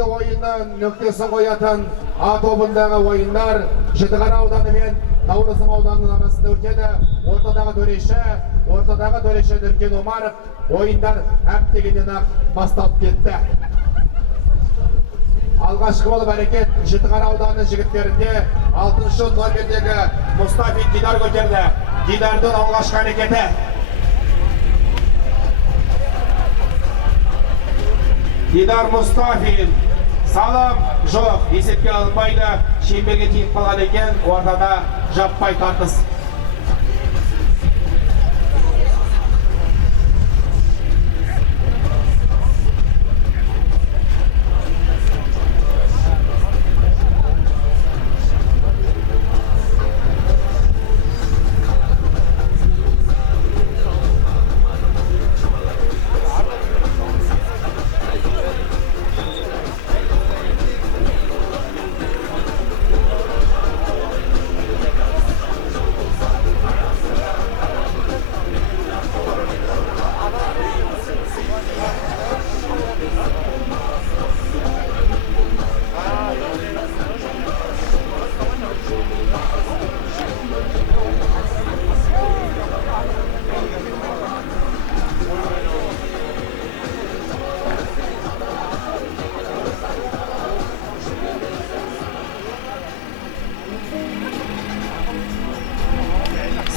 бүгінгі ойынның нүктесін қоятын А тобындағы ойындар Жітіқара ауданы мен Наурызым ауданының арасында өтеді. Ортадағы төреші Нұркен Омаров. Ойындар әп-дегеннен-ақ басталып кетті. Алғашқы болып әрекет Жітіқара ауданы жігіттерінде 6-шы номердегі Мұстафин Дидар көтерді. Дидардың алғашқы әрекеті. Дидар Мұстафин. Салым жоқ, есепке алынбайды. Шеңберге тиіп қалған екен, ортада жаппай тартыс.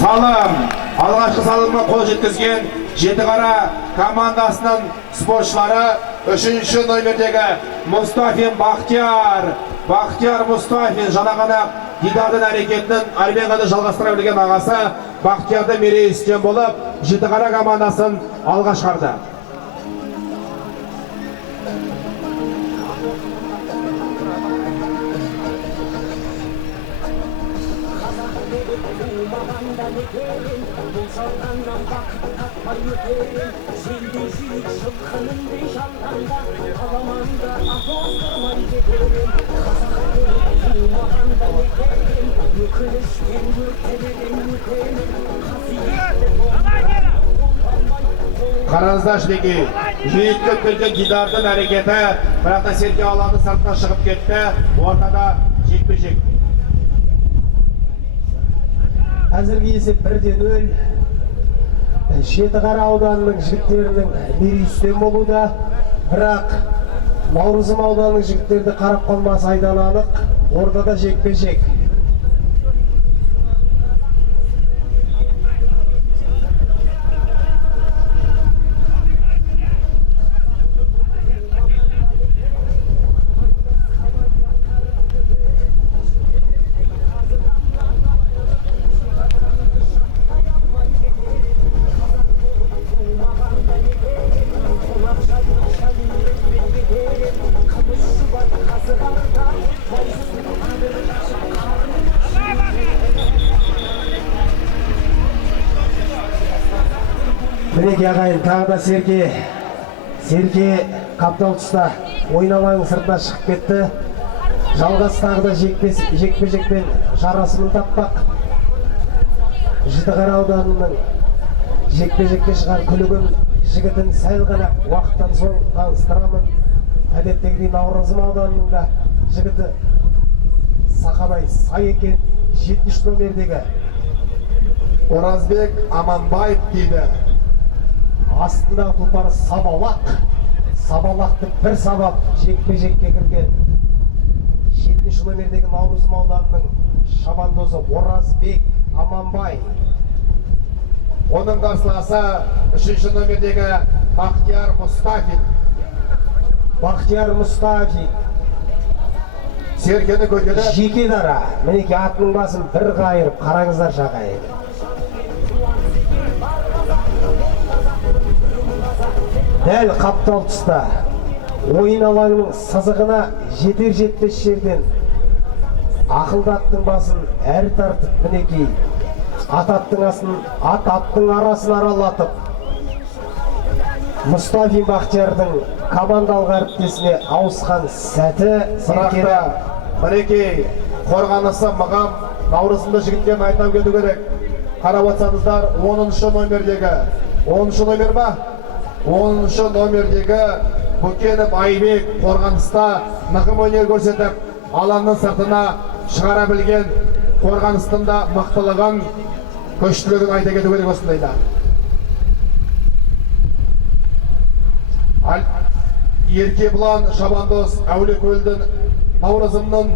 Салым, алғашқы салымға қол жеткізген Жітіқара командасының спортшылары 3-ші номердегі Мұстафин Бақтияр. Бақтияр Мұстафин жаңа ғана Дидардың әрекетінің арбенғады жалғастыра білген ағасы Бақтиярды мерей үстем болып, Жітіқара командасын алға шығарды. Қараңыздар шіреке, жүйеткіп келген Дидардың әрекеті, бірақ та серке алаңның сыртына шығып кетті, ортада жекпе-жек. Әзірге есеп 1-0. Жітіқара ауданының жігіттерінің мерей үстем болуда, бірақ Наурызым ауданының жігіттерді қарап қалмасы айдан анық, ортада жекпе-жек. Мінеке ағайын, тағы да Серке қаптал тұста ойын алаңның сыртына шығып кетті. Жалғас тағы да жекпе-жекпен жарасымын таппақ. Жітіқара ауданының жекпе-жекке шығар күлігін жігітін сәл ғана уақыттан соң таныстырамын. Әдеттегідей Наурызым ауданының да жігіті Сақабай сай екен. 7-ші номердегі Оразбек Аманбаев дейді. Астындағы тұлпары Сабалақты бір сабап жекпе-жекке кірген 7-ші номердегі Наурызым ауданының шабандозы Оразбек Аманбай. Оның қарсыласы 3-ші номердегі Бақтияр Мұстафин. Серкені көтеріп, жеке дара. Мінеке атының басын бір қайырып, қараңыздар жағайын. Дәл қаптал тұста ойын алаңының сызығына жетер-жетпес жерден ақылды аттың басын әр тартып, мінекей аттың арасын аралатып Мұстафин Бақтиярдың командалық әріптесіне ауысқан сәті Серкені. Мінекей қорғанысы мығам Наурызымды жігіттерін айтам кету керек. Қарап отсаңыздар 10-ші номердегі 10-ші номер ба? 10-ші номердегі Бөкенов Айбек қорғаныста нығым өнер көрсетіп, алаңның сыртына шығара білген қорғаныстың да мықтылығын, көштілігін айта кету керек осындайда. Еркебұлан Шабандоз Әулиекөлдің Наурызымның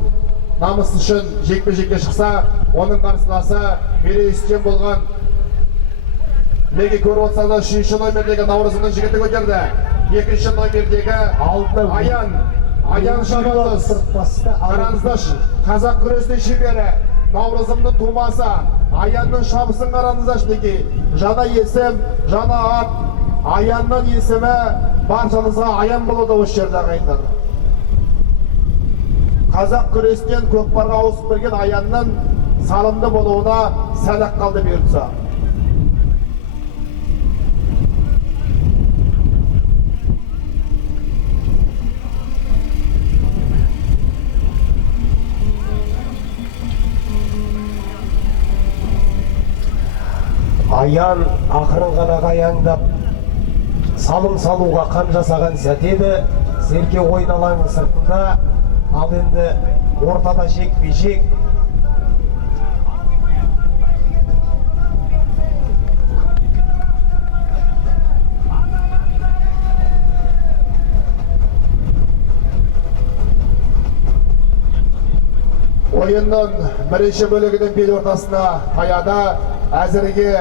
намысы үшін жекпе-жекке шықса, оның қарсыласы Мерей Үстем болған. Неге көріп отырсаңыз, 3-ші номердегі Наурызымның жігіті көтерді. 2-ші номердегі Аян Шабандоз. Қараңызда қазақ күресінің шебері, Наурызымның тумасы, Аянның шабысын қараңызда шынеке. Жаңа есім, жаңа ат, Аянның есімі баршаңызға аян болады осы жерде ағайындар. Қазақ күресінен көкпарға ауысып берген Аянның салымды болуына сәл-ақ қалды бұйыртса. Аян ақырын ғана аяңдап салым салуға қам жасаған сәт еді. Серке ойын алаңның сыртында, ал енді ортада жекпе-жек. Ойынның бірінші бөлігінің бел ортасына таяда әзірге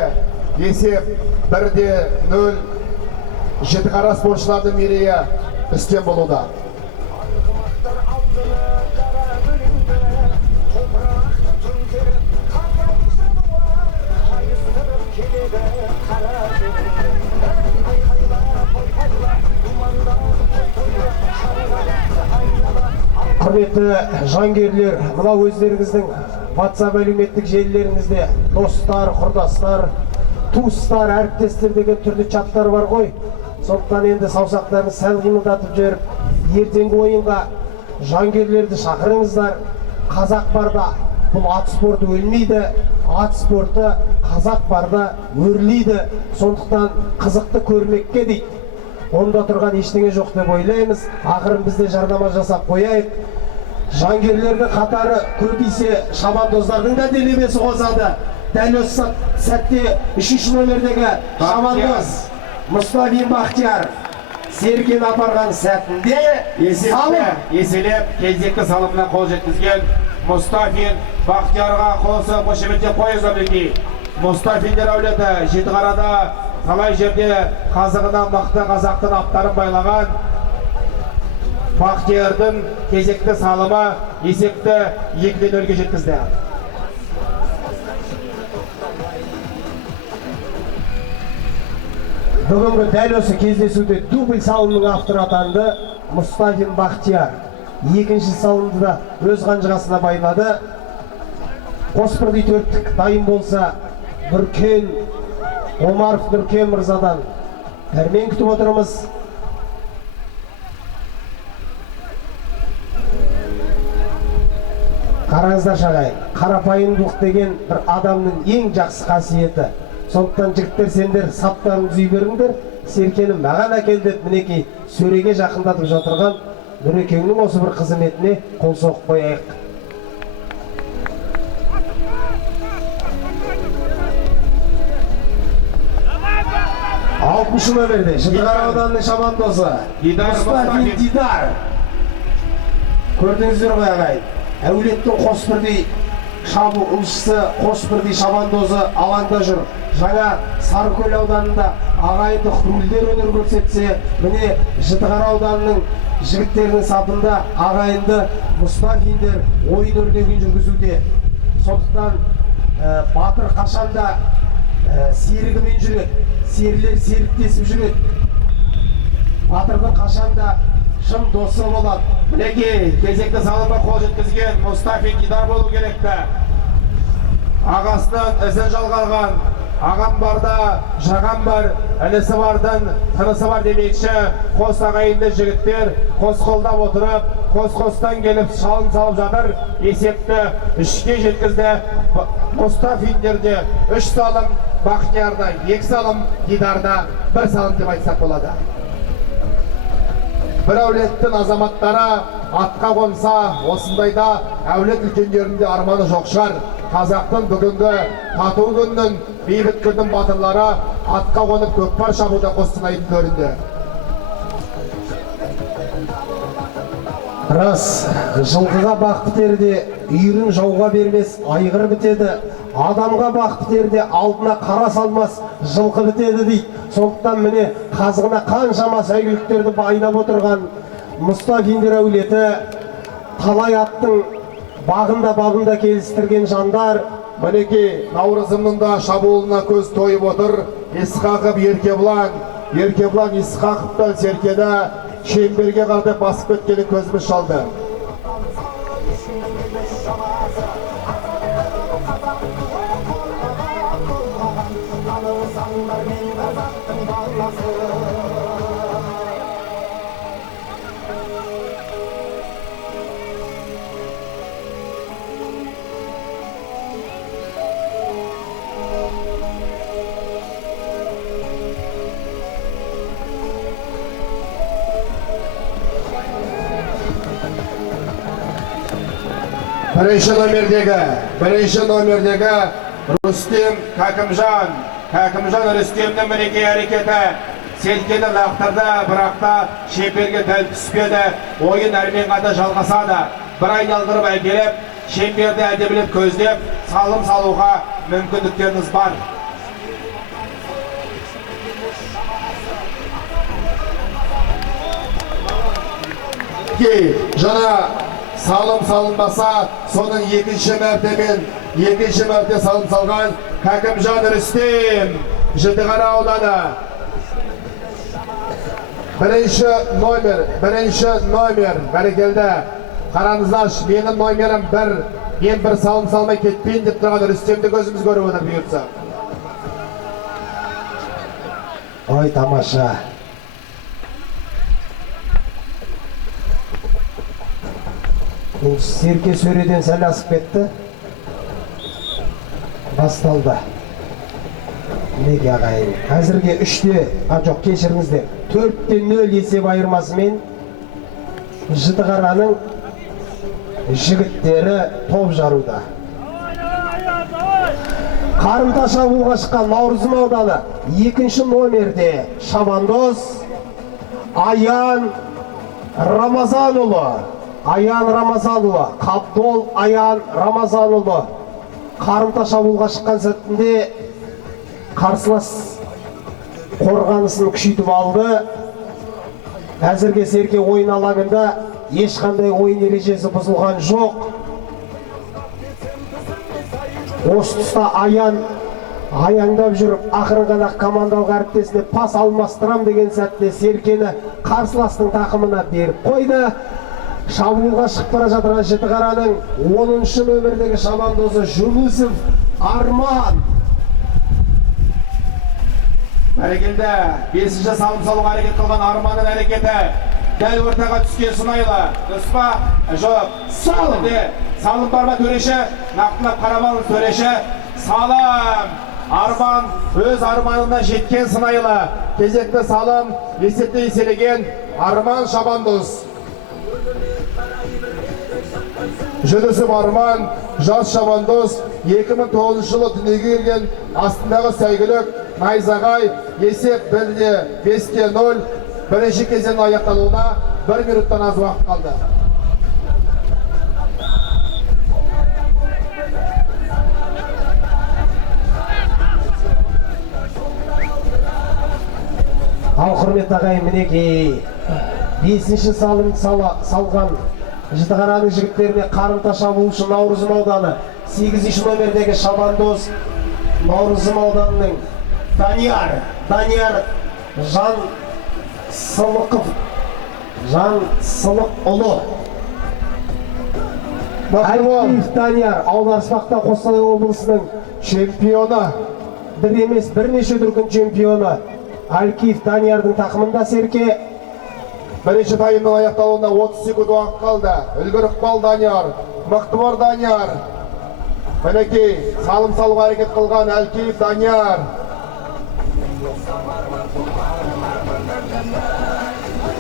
есеп 1-0 Жетіқара спортшылардың мерейі үстем болуда. Құрметті жангерлер, мынау өздеріңіздің WhatsApp әлеуметтік желілеріңізде достар, құрдастар, туыстар, әріптестер деген түрлі чаттар бар ғой. Сондықтан енді саусақтарын сәл қимылдатып жүріп, ертеңгі ойынға жангерлерді шақырыңыздар. Қазақ барда бұл ат спорты өлмейді, ат спорты қазақ барда өрлейді. Сондықтан қызықты көрмекке дейді. Онда тұрған ештеңе жоқ деп ойлаймыз. Ақырын бізде жарнама жасап қояйық. Жангерлердің қатары көбейсе, шабандоздардың да делебесі қосады. Дәл осы сәтте 3-ші номердегі шабандоз Мұстафин Бақтияр Серген апарған сәтінде еселеп кезекті салымына қол жеткізген Мұстафин Бақтиярға қосы қошеметтеп қойыз өбеки. Мұстафиндер әулеті Жетіқарада талай жерде қазығына мықты қазақтың аттарын байлаған Бақтиярдың кезекті салымы есепті 2-0-ге жеткізді. Бүгінгі дәл осы кездесуде дубль салымның авторы атанды Мұстафин Бақтияр. Екінші салымды да өз қанжығасына байлады. Қосбірдей төрттік дайын болса, Нұркен Омаров Нұркен мырзадан дәрмен күтіп отырмыз. Қараңыздар шағай, қарапайымдылық деген бір адамның ең жақсы қасиеті. Сондықтан жігіттер, сендер саптарын үзей беріңдер. Серкенің маған әкелді, мінекей сөреге жақындатып жатырған Нұрекеңнің осы бір қызметіне қол соғып қояйық. Алтыншы номерде Жетіқара ауданының шабандозы Мұстафин Дидар. Көрдіңіздер ғой ағайын, әулеттің қос бірдей шабуылшысы, қос бірдей шабандозы алаңда жүр. Жаңа Сарыкөл ауданында ағайындық рульдер өнер көрсетсе, міне Жетіқара ауданының жігіттерінің сапында ағайынды Мұстафиндер ойын өрнегін жүргізуде. Сондықтан батыр қашанда серігімен жүреді, серілер серіктесіп жүреді. Батырдың қашанда шын досы болады. Мінекей кезекті салымға қол жеткізген Мұстафин Дидар болу керекті. Ағасының ізін жалғалған, ағам барда жағам бар, інісі бардың тынысы бар демекші. Қос ағайынды жігіттер қос қолдап отырып, қос-қостан келіп шалын салып жатыр. Есепті 3-ке жеткізді. Мұстафиндерде 3 салым, Бақтиярда 2 салым, Дидарда 1 салым деп айтсақ болады. бір әулеттің азаматтары атқа қонса, осындайда әулет үлкендерінде арманы жоқ шығар. Қазақтың бүгінгі тату күннің, бейбіт күннің батырлары атқа қонып көкпар шабуда Қостанайдың төрінде. Рас, жылқыға бақ бітерде үйірін жауға бермес, айғыр бітеді. Адамға бақ бітерде алдына қара салмас, жылқы бітеді дейді. Сондықтан міне қазығына қаншама сәйгүліктерді байлап отырған Мұстафиндер әулеті, талай аттың бағында келістірген жандар. Мінекей Наурызымның да шабуылына көз тойып отыр. Исқақов Еркебұлан Исқақовтан серкені шеңберге қарай басып кеткені көзіміз шалды. Бірінші номердегі Рүстем Кәкімжан Рүстемнің мінекей әрекеті селкені лақтырды, бірақта шеңберге дәл түспеді. Ойын әрменға да жалғасады. Бір айналдырып әкеліп, шеңберді әдемілеп көздеп, салым салуға мүмкіндіктеріңіз бар. Жаңа салым салынбаса, соның екінші мәрте салым салған Кәкімжан Рүстем, Жітіқара ауданы. Бірінші номер, бәрекелді. Қараңыздар, менің номерім мен бір салым салмай кетпейін деп тұрған Рүстемді көзіміз көріп отыр бұйыртса. Ой, тамаша. Серке сөреден сәл асып кетті. Басталды. Неге ағайын? Әзірге 3-те, жоқ кешіріңіздер, 4-0 есеп айырмасымен Жітіқараның жігіттері топ жаруда. Қарымта шабуылға шыққан Наурызым ауданы 2-ші номерде Шабандоз Аян Рамазанұлы. Қабдол Аян Рамазанұлы қарымта шабуылға шыққан сәтінде қарсылас қорғанысын күшейтіп алды. Әзірге серке ойын алаңында ешқандай ойын ережесі бұзылған жоқ. Осы тұста аяңдап жүріп, ақырын ғана командалық әріптесіне пас алмастырам деген сәтте серкені қарсыластың тақымына беріп қойды. Шабуылға шығып бара жатырған Жітіқараның 10-шы номердегі шабандозы Жүнісов Арман. Бәрекелді, 5-ші салым салуға әрекет қылған Арманның әрекеті. Дәл ортаға түскен Сынайлы. Дұрыс па? Жоқ. Салым бар ма төреші? Нақтылап қарамаңыз төреші. Салым. Арман өз арманына жеткен Сынайлы. Кезекті салым есепте еселеген Арман Шабандоз. Жүнісов Арман, жас шабандоз, 2009 жылы дүниеге келген, астындағы сәйгүлік, найзағай, есеп 5-0, бірінші кезеңнің аяқталуына 1 минуттан аз уақыт қалды. Ал құрметті ағайын, мінекей 5-ші салым салған Жітіқараның жігіттеріне қарымта шабуылшы Наурызым ауданы 8-ші номердегі шабандоз Наурызым ауданының Данияр Жансылық ұлы. Әлкеев Данияр Аударыспақта Қостанай облысының чемпионы. Бір емес, бірнеше дүркін чемпионы. Әлкеев Даниярдың тақымында серке. Бірінші тайымның аяқталуына 30 секунд уақыт қалды. Үлгір Ықпал Данияр, Мықтыбар Данияр. Мінекей, салым салуға әрекет қылған Әлкеев Данияр.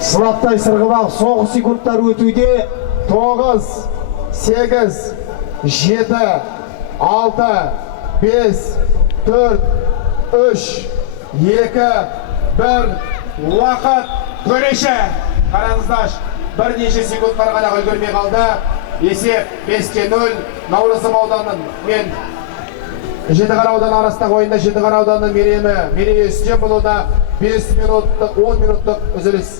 Сынаптай сырғымақ соғыс секундтар өтуде. 9, 8, 7, 6, 5, 4, 3, 2, 1. Уақыт төреші. Қараңыздар, бірнеше секундтар ғана үлгермей қалды. Есеп 5-0. Наурызым ауданының мен Жетіқара ауданы арасындағы ойында Жетіқара ауданының мерейі үстем болуда 5 минуттық, 10 минуттық үзіліс.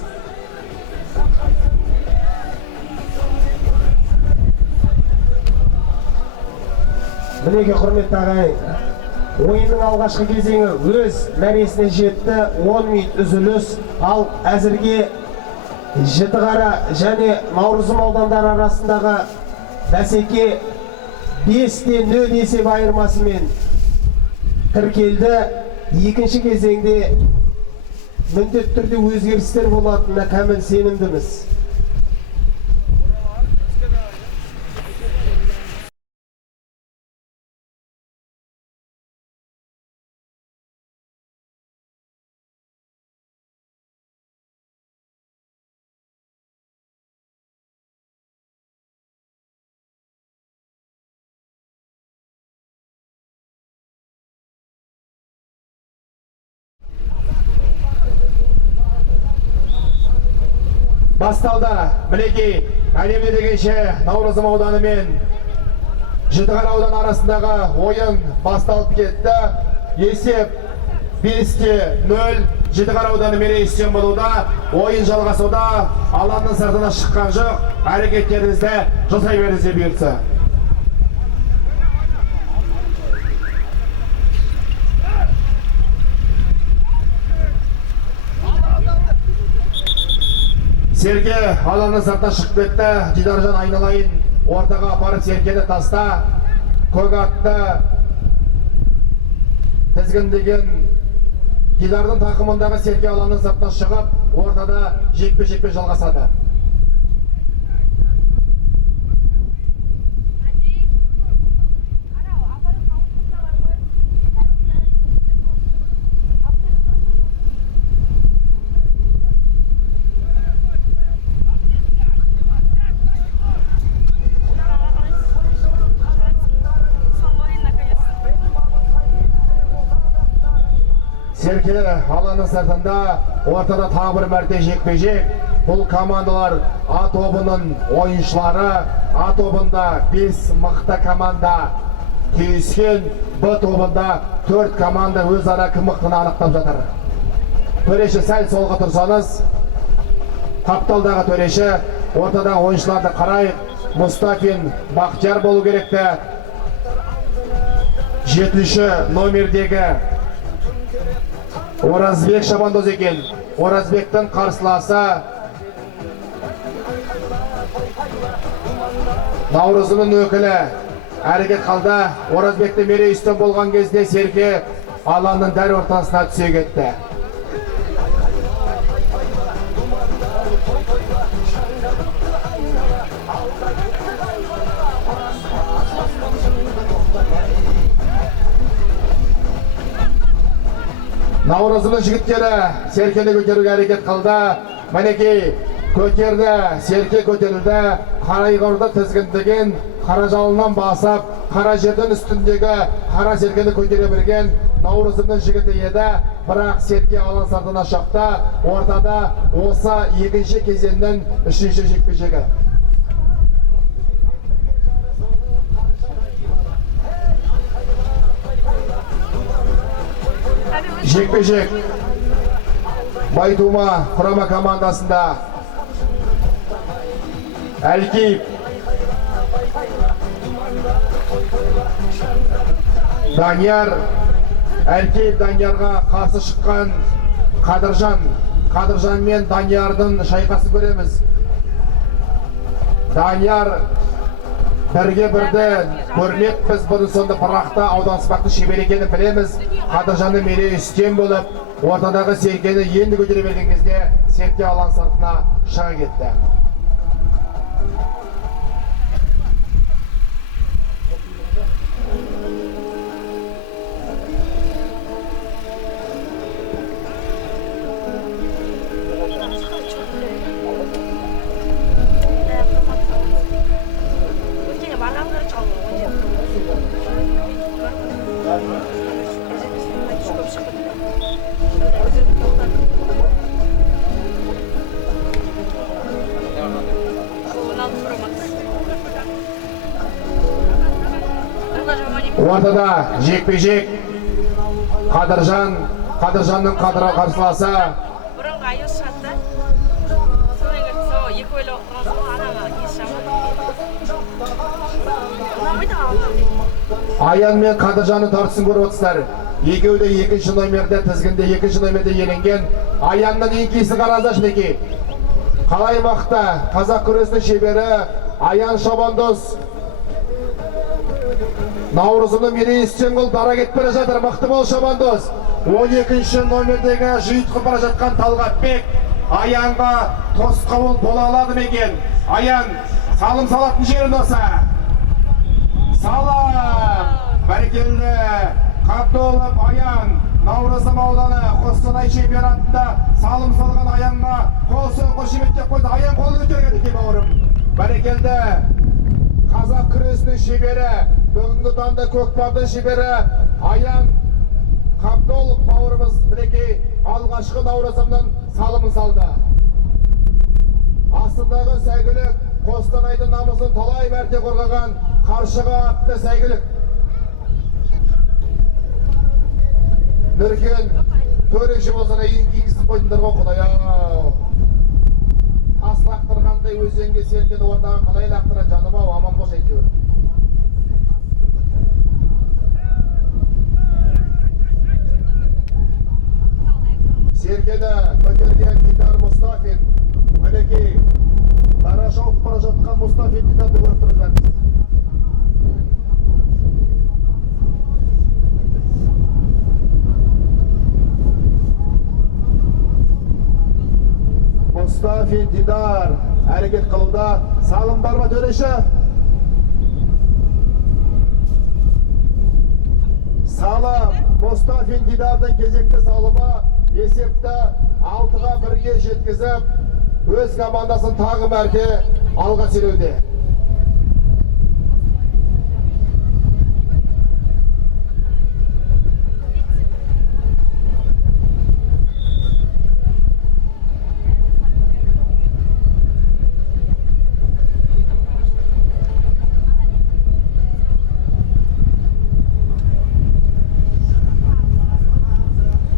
Мінеке құрметті ағайын, ойынның алғашқы кезеңі өз мәресіне жетті. 10 минут үзіліс. Ал әзірге Жетіқара және Наурызым аудандары арасындағы бәсеке 5-0 есеп айырмасымен тіркелді. Екінші кезеңде міндетті түрде өзгерістер болатынына кәміл сенімдіміз. Басталды. Мінекей, әлемде дегенше Наурызым ауданы мен Жетіқара ауданы арасындағы ойын басталып кетті. Есеп 5-0. Жетіқара ауданы мерейі үстем болуда. Ойын жалғасуда. Алаңның сыртына шыққан жоқ. Әрекеттеріңізді жасай беріңіздер бұйыртса. Серке алаңның сыртына шығып кетті. Дидаржан айналайын. Ортаға апарып Серкені таста. Көк атты тізгіндеген Дидардың тақымындағы Серке алаңның сыртына шығып, ортада жекпе-жекпен жалғасады. Серке алаңның сыртында, ортада тағы бір мәрте жекпе-жек. Бұл командалар А тобының ойыншылары. А тобында 5 мықты команда түйіскен. Б тобында 4 команда өзара кім мықтыны анықтап жатыр. Төреші сәл солға тұрсаңыз. Қапталдағы төреші, ортадағы ойыншыларды қарай. Мұстафин Бақтияр болу керекті. 7-ші номердегі Оразбек Шабандоз екен. Оразбектің қарсыласы Наурызымның өкілі әрекет қалды. Оразбекті мерей үстем болған кезде Серке алаңның дәл ортасына түсе кетті. Наурызымның жігіттері Серкені көтеруге әрекет қалды. Мінекей көтерді, Серке көтерілді. Қарайғырды тізгіндеген, қара жалынан басып, қара жердің үстіндегі қара Серкені көтере берген Наурызымның жігіті еді. Бірақ Серке алаң сыртына шықты. Ортада осы екінші кезеңнің 3-ші жекпе-жегі. Жекпе-жек Байтума құрама командасында Әлкейіп Данияр. Әлкейіп Даниярға қарсы шыққан Қадыржан мен Даниярдың шайқасын көреміз. Данияр бірге бірді көрмек, біз бұның сонда пырақта ауданспақты шебер екенін білеміз. Қадыржанның мерейі үстем болып, ортадағы Серкені енді көтере берген кезде Серке алаң сыртына шыға кетті. Ортада жекпе-жек Қадыржанның қарсыласы бұрынғы айыз шатты. Содан кейін сол екі өлі оқыған соң анаға ес шамады. Аян мен Қадыржанның тартысын көріп отырсыздар. Екеуі де екінші номерде тізгінде, екінші номерде еленген. Аянның еңкейсі қараңыздаршы мінекей. Қалай мақта қазақ күресінің шебері Аян Шабандоз. Наурызымның мерейістен бұл дара кетіп бара жатыр. Мықты бол Шабандоз. 12-ші номердегі жүйткіп бара жатқан Талғатбек Аянға тосқауыл бола алады ма екен? Аян салым салатын жерін осы. Салам! Бәрекелді! Қабдолов Аян, Наурызым ауданы Қостанай чемпионатында салым салған Аянға қол соғып қошеметтеп қойды. Аян қолы көтерген екен бауырым. Бәрекелді! Қазақ күресінің шебері, бүгінгі таңда көкпардың шебері Аян Қабдолов бауырымыз мінекей алғашқы Наурызымның салымын салды. Астындағы сәйгүлік Қостанайдың намысын талай мәрте қорғаған Қаршыға атты сәйгүлік. Нұркен төреші болсана еңкейгісіп қойдыңдар ғой Құдай-ау. Тас лақтырғандай өзенге селкен ортаға қалай лақтыра жаным-ау, аман бош әйтеуір. Серкені көтерген Дидар Мұстафин, мінекей дара шауып бара жатқан Мұстафин Дидарды көріп тұрыздар. Мұстафин Дидар әрекет қылуда. Салым бар ма төреші? Салым Мұстафин Дидардың кезекті салымы есепті 6-ға 1-ге жеткізіп, өз командасын тағы мәрте алға сереуде.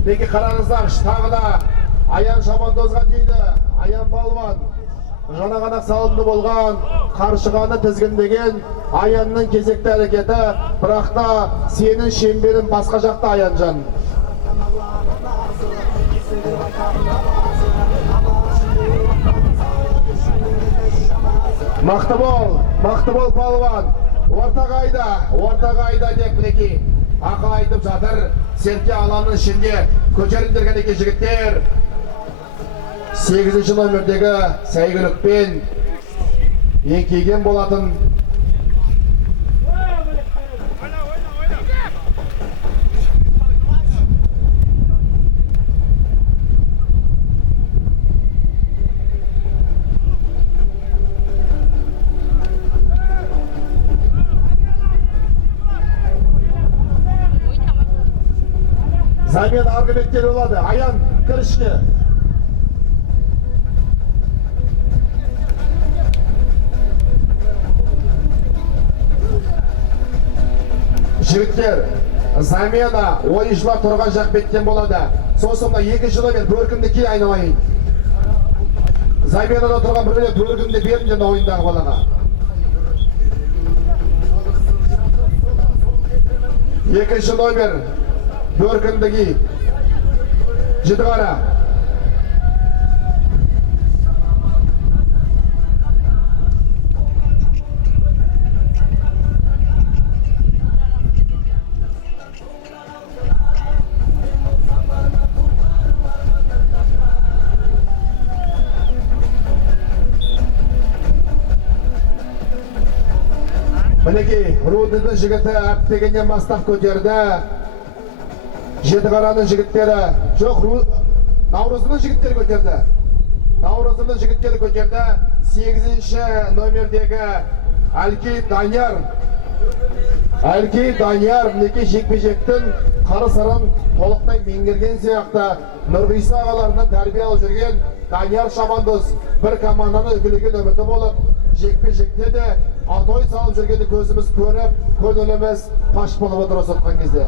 Неге қараңыздар, тағы да Аян Шабандозға дейді. Аян Балуан жаңа ғана салымды болған, Қаршығаны тізгіндеген Аянның кезекті әрекеті, бірақ та сенің шеңберін басқа жақта Аянжан. Мықты бол Балуан. Ортаға айда деп мінекей ақыл айтып жатыр. Серке алаңның ішінде көтеріндерген екен жігіттер. 8-ші номердегі сәйгүлікпен еңкейген болатын. Замен аргуметтер болады. Аян кірішке. Жігіттер, замена ойыншылар тұрған жақ беттен болады. Сосын 2-ші номер бөркімді кей айналайын. Заменада тұрған біреулер бөркімді берінден ойындағы балаға. 2-ші номер бөркіндігі Жітіғара. Мінекей, Рудныйдың жігіті әптегеннен бастап көтерді. Жетіғараның жігіттері, жоқ, Наурызымның жігіттері көтерді. 8-ші номердегі Әлкей Данияр мінекей жекпе-жектің қары-сырын толықтай меңгерген сияқты Нұрғиса ағаларынан тәрбие алып жүрген Данияр Шабандоз бір команданың үлгілеген үміті болып, жекпе-жекте де атой салып жүргенді көзіміз көріп, көңіліміз паш болып отыр осы отқан кезде.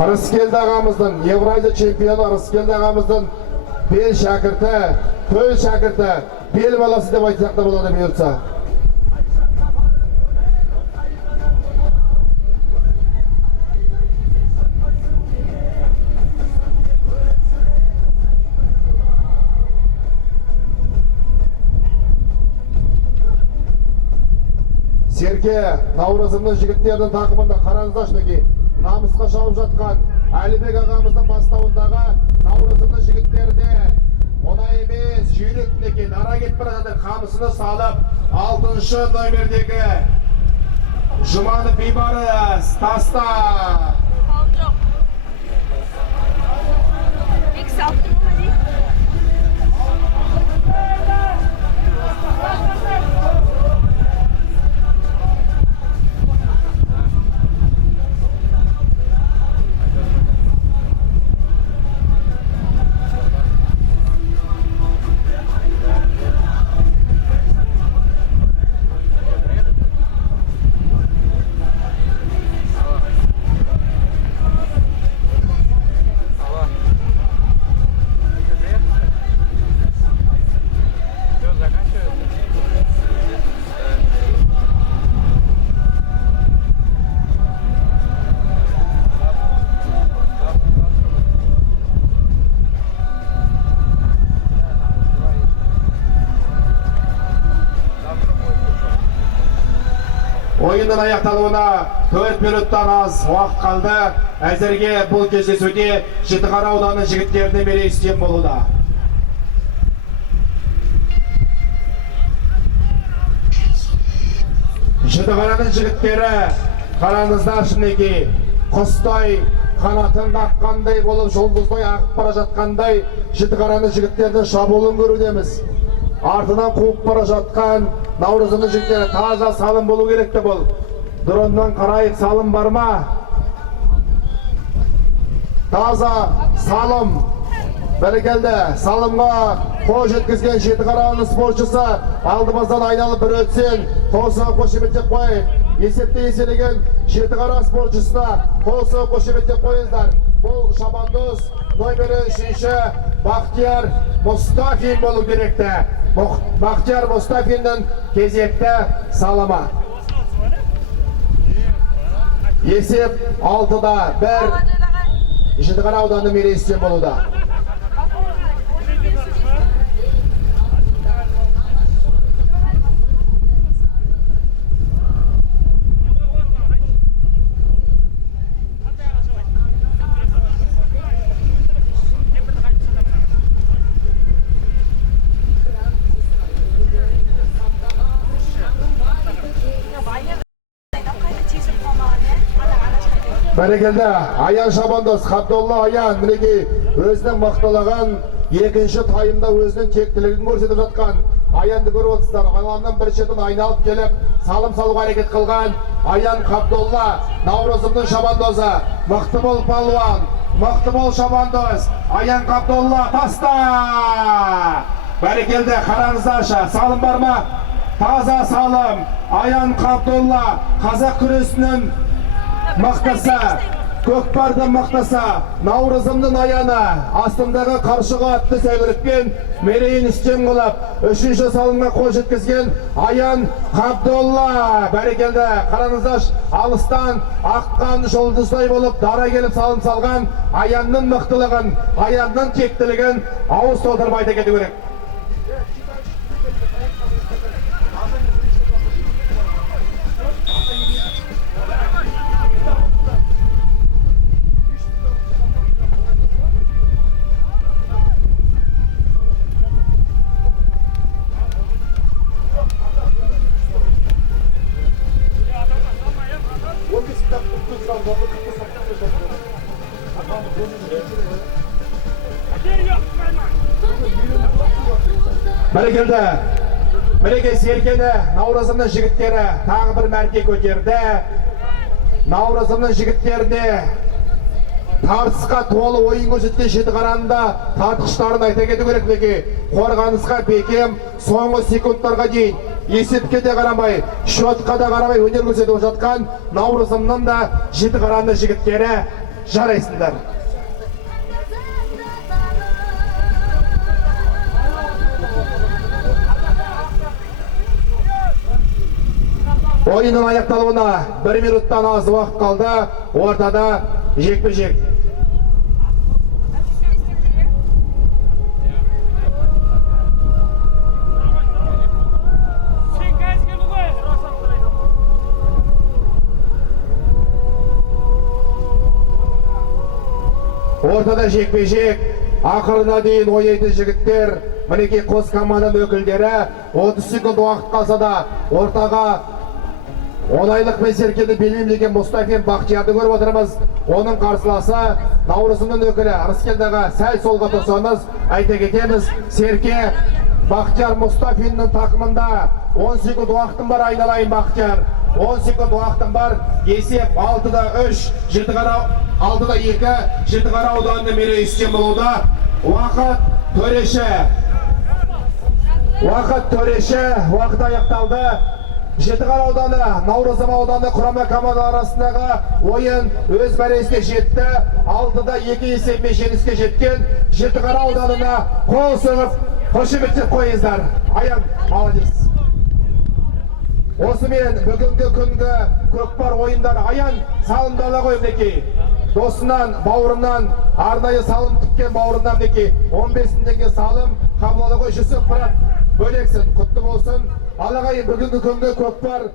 Ырыскелді ағамыздың, Евразия чемпионы Ырыскелді ағамыздың бел шәкірті, төл шәкірті, бел баласы деп айтсақ та болады бұйыртса. Серке Наурызымның жігіттердің тақымында қараңыздаршы неге намысқа шауып жатқан Әлібек ағамыздың бастауындағы Наурызымның жігіттері де оңай емес, жүйрек екен, ара кетіп бара жатыр, қамысыны салып 6-шы номердегі Жұманов Бейбарыс таста. Қалым жоқ. Екісі алып тұрмын ма дейін? Ойынның аяқталуына 4 минуттан аз уақыт қалды. Әзірге бұл кездесуде Жітіқара ауданының жігіттеріне мерей үстем болуда. Жітіқараның жігіттері қараңыздар шынеке құстай қанатын қаққандай болып жұлдыздай ағып бара жатқандай Жітіқараның жігіттердің шабуылын көрудеміз. Артынан қуып бара жатқан Наурызымның жігіттері таза салым болу керекті бұл. Дроннан қарайық, салым бар ма? Таза салым. Бәрекелді, салымға қол жеткізген Жітіқараның спортшысы алдымыздан айналып бір өтсен, қолсыға қошеметтеп қой. Есепте еселеген Жітіқара спортшысына қолсыға қошеметтеп қойыңыздар. Бұл Шабандоз номері 3-ші Бақтияр Мұстафин болу керекті. Бақтияр Мұстафиннің кезекті салымы. Есеп 6-да 1 Жітіқара ауданының мерейістен болуда. Бәрекелді, Аян Шабандоз, Қабдолла Аян, мінеке өзінің мақталаған екінші тайымда өзінің тектілігін көрсетіп жатқан Аянды көріп отырсыздар. Алаңнан бір шетін айналып келіп, салым салуға әрекет қылған Аян Қабдолла, Наурызымның Шабандозы, мықты бол палуан, мықты бол Шабандоз, Аян Қабдолла таста! Бәрекелді, қараңыздаршы, салым бар ма? Таза салым, Аян Қабдолла, қазақ күресінің мақтаса, көкпардың мақтаса, Наурызымның Аяны астындағы қаршыға атты сәйгүлікпен мерейін үстем қылып, 3-ші салымға қол жеткізген Аян Қабдолла. Бәрекелді, қараңыздар, алыстан аққан жұлдыздай болып дара келіп салым салған Аянның мықтылығын, Аянның тектілігін ауыз толтырып айта кету керек. Бәрекелді, мінеке Серкені Наурызымның жігіттері тағы бір мәрте көтерді. Наурызымның жігіттеріне тартысқа толы ойын көрсеткен Жетіқаранда тартқыштарын айта кету керек мінекей. Қорғанысқа бекем соңғы секундтарға дейін есепке де қарамай, шотқа да қарамай өнер көрсетіп жатқан Наурызымның да Жетіқаранды жігіттері жарайсыңдар. Ойынның аяқталуына 1 минуттан аз уақыт қалды. Ортада жекпе-жек. Ортада жекпе-жек. Ақырына дейін ойнайтын жігіттер. Мінекей қос команданың өкілдері 30 секунд уақыт қалса да ортаға оңайлық серкені белгілеген Мұстафин Бақтиярды көріп отырмыз. Оның қарсыласы Наурызымның өкілі Рыскелдіға сәл солға тұрсаңыз айта кетеміз. Серке Бақтияр Мұстафиннің тақымында 10 секунд уақытым бар, айналайын Бақтияр. 10 секунд уақытым бар. Есеп 6-3, Жетіқара 6-2, Жетіқара ауданының мерей үстем болуда. Уақыт төреші, уақыт аяқталды. Жетіқара ауданы, Наурызым ауданы құрама команда арасындағы ойын өз мәресіне жетті. 6-2 есеппен жеңіске жеткен Жетіқара ауданына қол соғып, қошеметтеп қойыңыздар. Аян, молодец. Осымен бүгінгі күнгі көкпар ойындары аян салымдала қой мінекей. Досынан, бауырынан, арнайы салым тіккен бауырынан мінекей. 15 теңге салым қабылдады ғой. Жүсіп Мұрат бөлексін, құтты болсын. Алағайын бүгінгі күнгі көкпар